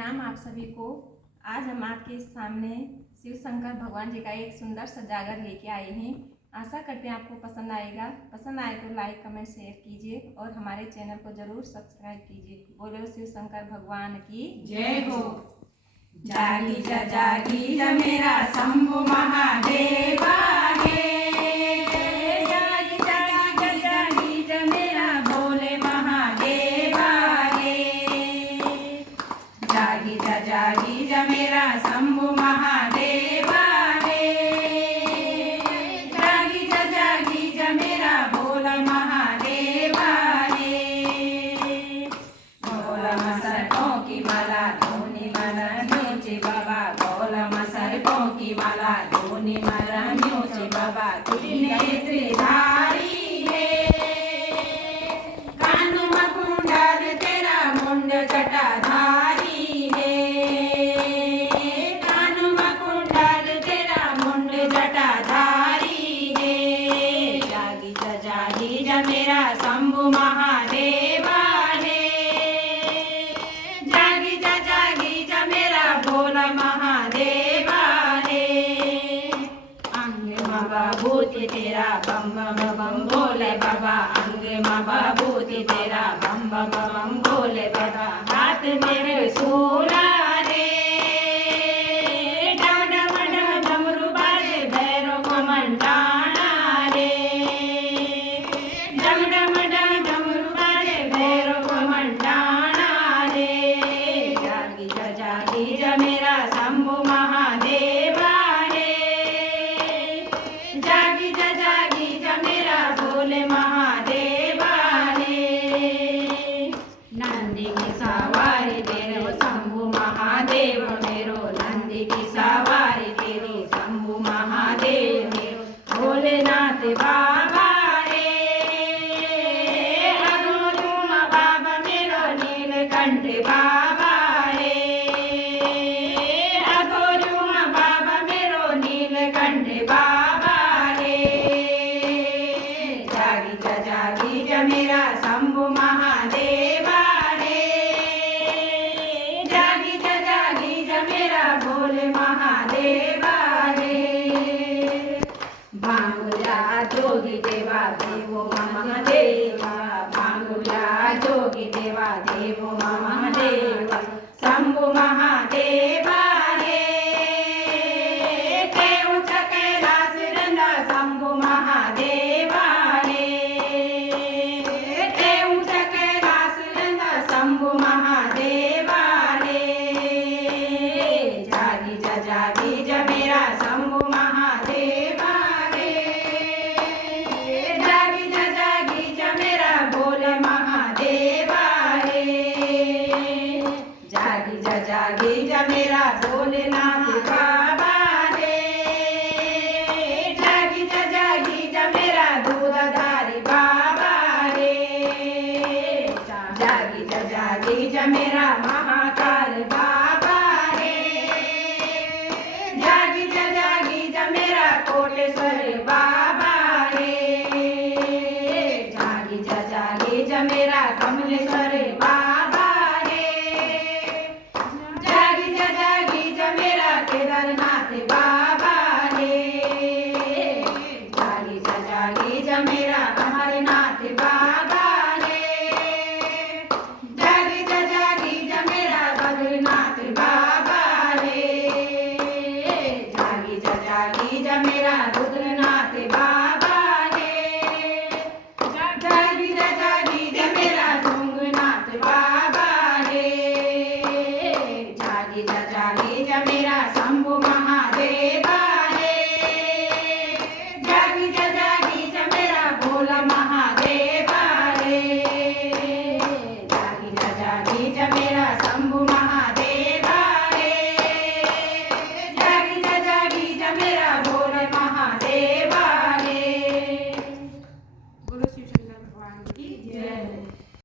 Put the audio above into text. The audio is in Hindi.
प्रणाम आप सभी को। आज हम आपके सामने शिव शंकर भगवान जी का एक सुंदर सा जागर लेके आए हैं। आशा करते हैं आपको पसंद आएगा। पसंद आए तो लाइक कमेंट शेयर कीजिए और हमारे चैनल को जरूर सब्सक्राइब कीजिए। बोलो शिव शंकर भगवान की जय हो। जागी जा मेरा शंभु महादेवा है। जागी जा मेरा भोले महादेवा है। जागी जा मेरा शंभु महादेवा है। जागी जा मेरा भोला महादेवा है। भोला सरकों की माला धोनी माला न्योचे बाबा। भोला सरकों की माला धोनी माला न्योचे बाबा। तुझी नेत्रधारी है। कानों में कुंडल तेरा मुंड जटाधारी है। कानों में कुंडल तेरा मुंड जटाधारी है। जागी जा मेरा शंभु महादेवा है। जागी जा मेरा भोला महादेवा है। अंग माँ बाबूती तेरा बम बम बम भोले बाबा। अंग माँ बाबूती तेरा बम बम बम भोले बाबा। हाथ मेरे सूला रे। डम डम डम डमरू बाजे भैरव को मंडाना रे। डम डम डम डमरू बाजे भैरव को मंडाना रे। जागी जा मेरा शंभु महादेवा है। जागी जा मेरा भोले महादेवा है। नंदी की सवारी तेरे शंभु महादेव मेरो। नंदी की सवारी तेरी शंभु महादेव मेरो। भोलेनाथ बाबा रे। अगोरुम बाबा मेरो नीलकंठ बाबा रे। अगोरुम बाबा मेरो नीलकंठ बाबा रे। जागी जा मेरा शंभु महादेवा रे। जागी जा मेरा भोले महादेवा रे। भांगुला जोगी देवा देवो महादेवा। भांगुला जोगी देवा देवो महादेवा। शंभु महादेवा है। ते उच्च कैलास रंदा शंभु महादेवा है। ते उच्च कैलास रंदा शंभु महादेवा है। जागी जा मेरा शंभु महादेवा है। जागी जा मेरा भोले महादेवा है। जागी जा मेरा भोलेनाथ बाबा है। जागी जा मेरा दूधधारी बाबा है। जागी जा मेरा महाकाल बाबा है। जागी जा मेरा कोटेश्वर बाबा है। जागी जा मेरा कमलेश्वर बाबा है। जागी जा मेरा केदारनाथ बाबा है। जागी जा मेरा अमरनाथ बाबा है। जागी जा मेरा बद्रीनाथ बाबा